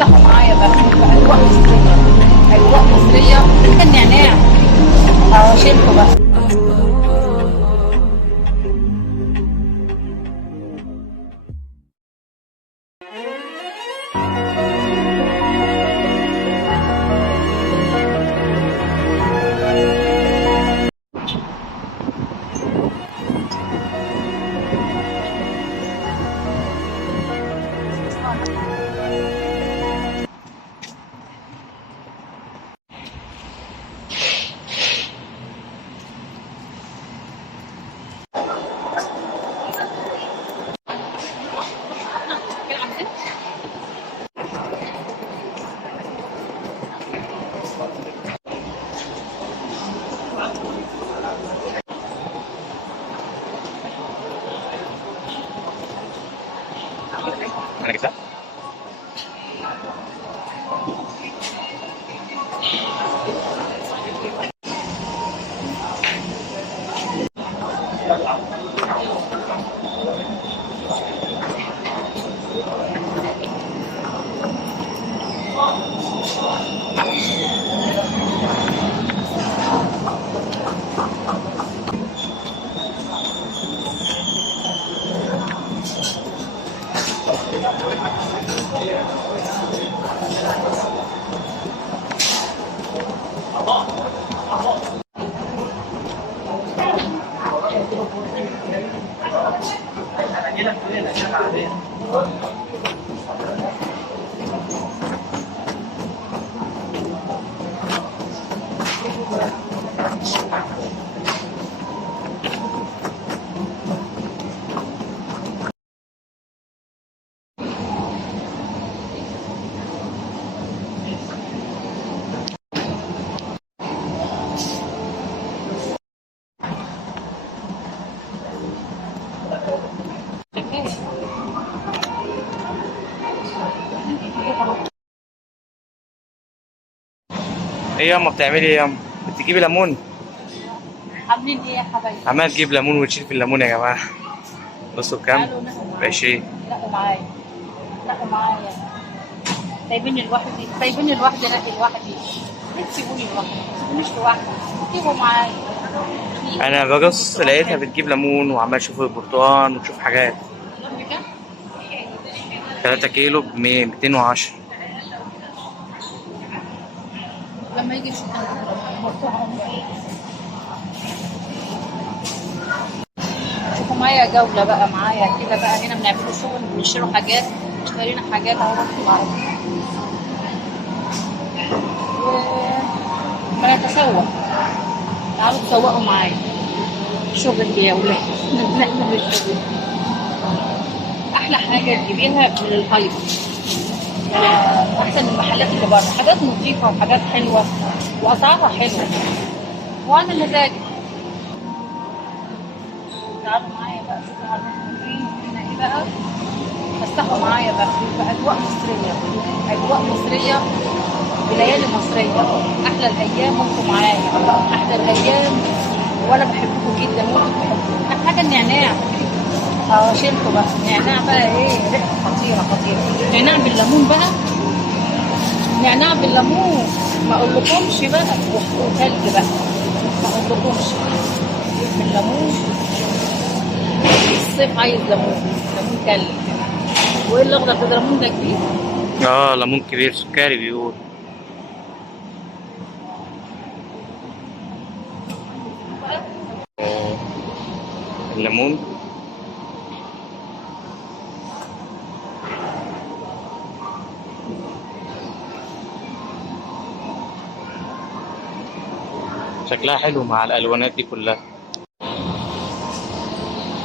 افتحوا معايا بقى اجواء مصريه، اجواء مصريه. النعناع شيلته بقى. انا جبتها. ايه ياما بتعملي ايه ياما؟ بتجيبي ليمون؟ عاملين ايه يا حبايبي؟ عمال تجيب ليمون وتشيل في الليمون يا جماعه. بصوا بكام؟ تعالوا نقوا معايا. 20. نقوا معايا، نقوا معايا. سايبيني لوحدي، سايبيني لوحدي، نقي لوحدي. ليه تسيبوني لوحدي؟ ما تسيبونيش لوحدي، جيبوا معايا. انا ببص لقيتها بتجيب ليمون وعمال اشوف البرتقال وتشوف حاجات. 3 كيلو ب 210. لما يجي شوفوا معايا جولة بقى، معايا كده بقى. هنا بنعملوا شغل، بنشتروا حاجات، اشترينا حاجات اهو بنتسوق. تعالوا تسوقوا معايا. شغل يا ولاد، نعمل الشغل. احلى حاجة تجيبيها من الهايبر، احسن من المحلات اللي بره. حاجات نظيفة وحاجات حلوة واسعارها حلوة وانا مزاجي. تعالوا معايا بقى، شوفوا هنا ايه بقى. فسحوا معايا بقى في اجواء مصريه، اجواء مصريه بليالي مصريه. احلى الايام وانتم معايا، احلى الايام. وانا بحبكم جدا وانتم بتحبوني. احلى حاجه النعناع. شيلته بقى. النعناع بقى ايه، ريحته خطيره خطيره. نعناع بالليمون بقى، نعناع بالليمون. ما اقولكمش بقى، وثلج بقى، ما اقولكمش. بالليمون. الصيف عايز ليمون، ليمون تلج. وايه الاخضر ده؟ ليمون ده كبير. ليمون كبير سكري بيقول. الليمون شكلها حلو مع الالوانات دي كلها.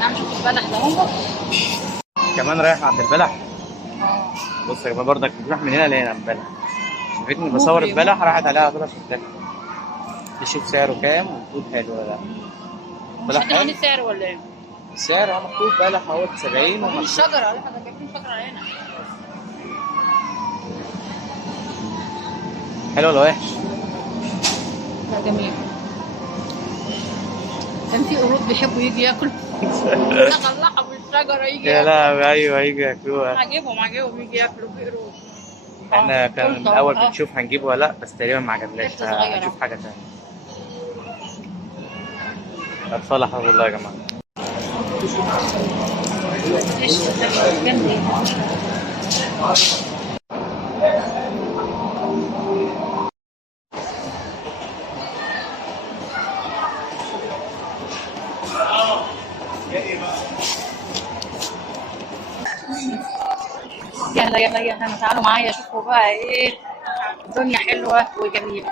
نعم. شوف البلح ده هو كمان رايح عند البلح. بص يا جماعه برضك بتروح من هنا لهنا البلح. شافتني بصور مغري البلح مغري. راحت عليها على طول عشان تاكل. تشوف سعره كام وتقول حلو ولا لا. مش بلح احنا حلو. عاملين سعر ولا ايه؟ السعر اهو مكتوب بلح اهو 70 مفيش ومكتوب. شجره، احنا جايبين شجره هنا. حلو ولا وحش؟ لا جميل. كان في قرود بيحبوا يجي ياكل. اغلقها بالشجره يجي يا ياكل. لا ايوه هيجي ياكلوها. عاجبهم يجي ياكلوا في قرود. احنا كان قلت الاول أهو. بنشوف هنجيبه ولا لا، بس تقريبا ما عجبناش، لسه صغير فهنشوف أهو. حاجه تانية. اطفال حفظ الله يا جماعه. ايش جنبي. يلا يلا يلا تعالوا معايا شوفوا بقى ايه. الدنيا حلوة وجميلة.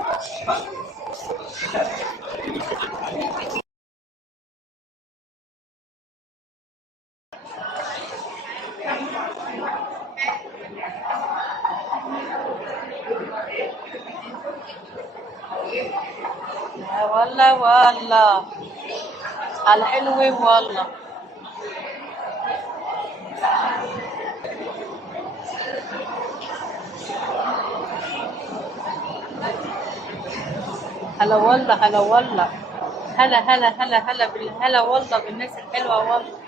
والله والله على الحلو والله. هلا والله هلا والله. هلا هلا هلا هلا بالهلا والله بالناس الحلوة والله.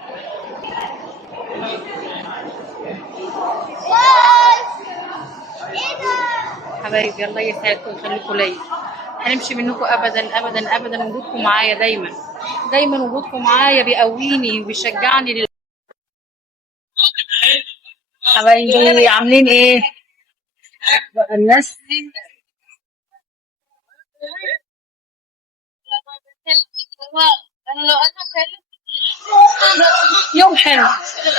حبايبي الله يسعدكم ويخليكم ليا. هنمشي منكم ابدا ابدا ابدا. وجودكم معايا دايما دايما. وجودكم معايا بيقويني وبيشجعني حبايبي عاملين ايه؟ الناس يوم حلو.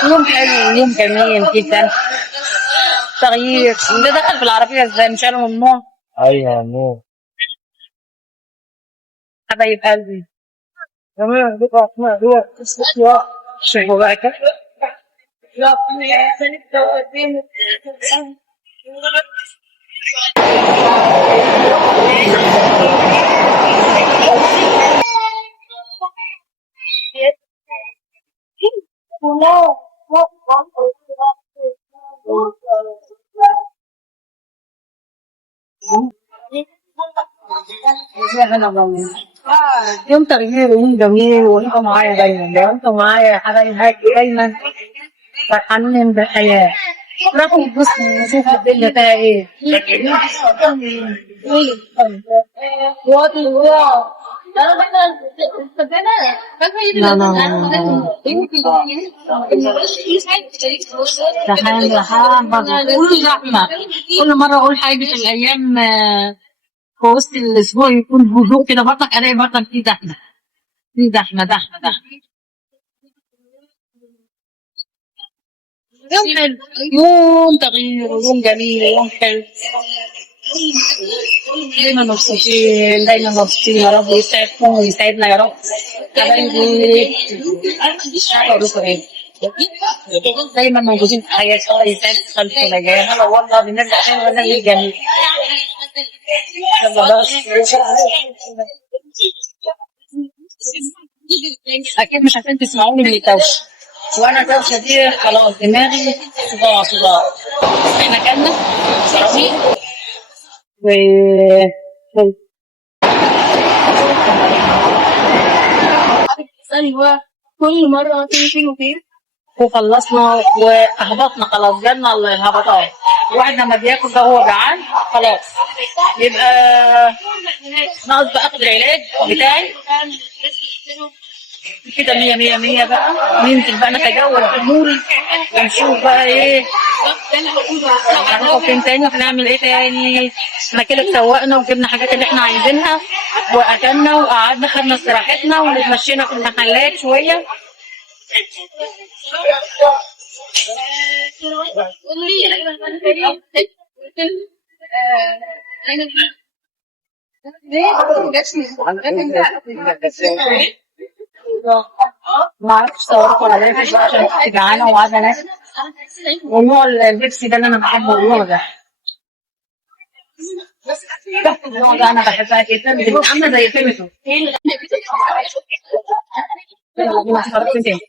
يوم حلو يوم جميل جدا. تغيير. ده دخل في العربية ازاي؟ مش قالوا ممنوع؟ ايوه نور. حبايب قلبي تمام. شوفوا بقى كده. يوم تغيير ويوم جميل وانتم معايا دايما. وانتم معايا يا حبايبي دايما. فرحانين بالحياة. راحوا تبصوا نشوف الدنيا فيها ايه. لا لا رحان رحان كل زحمة. كل مرة أقول حاجة في الأيام في وسط الأسبوع يكون هدوء كده برضك ألاقي برضك في زحمة. في زحمة زحمة زحمة. يوم حلو. يوم تغيير ويوم جميل ويوم حلو. دايما مبسوطين دايما مبسوطين. يا رب يسعدكم ويسعدنا يا رب. حبايبي أقولكم إيه؟ دايما موجودين في حياتي. الله يسعد خلفنا جاية والله بنرجع تاني ولا جميل. يلا بس. أكيد مش عشان تسمعوني من الدوشة. وانا دوشه دي خلاص دماغي صداع صداع. احنا كلنا صراحيح ايوه كل مره فين وفين. وخلصنا واهبطنا خلاص. جالنا الهبطات. الواحد لما بياكل ده هو جعان خلاص يبقى ناقص بقى اخد العلاج بتاعي كده. 100 100 100 بقى. ننزل بقى نتجول في المول ونشوف بقى ايه هنروح فين تاني هنعمل ايه تاني. احنا كده اتسوقنا وجبنا حاجات اللي احنا عايزينها واكلنا وقعدنا خدنا استراحتنا ومشينا في المحلات شويه. ما اعرفش صورت ولا لا عشان كنت جعانه وقاعده ناكل. ونوع البيبسي ده اللي انا بحبه النوع ده. النوع ده انا بحبها جدا. بتبقى عامله زي الفيمتو. يلا بينا نتفرج تاني.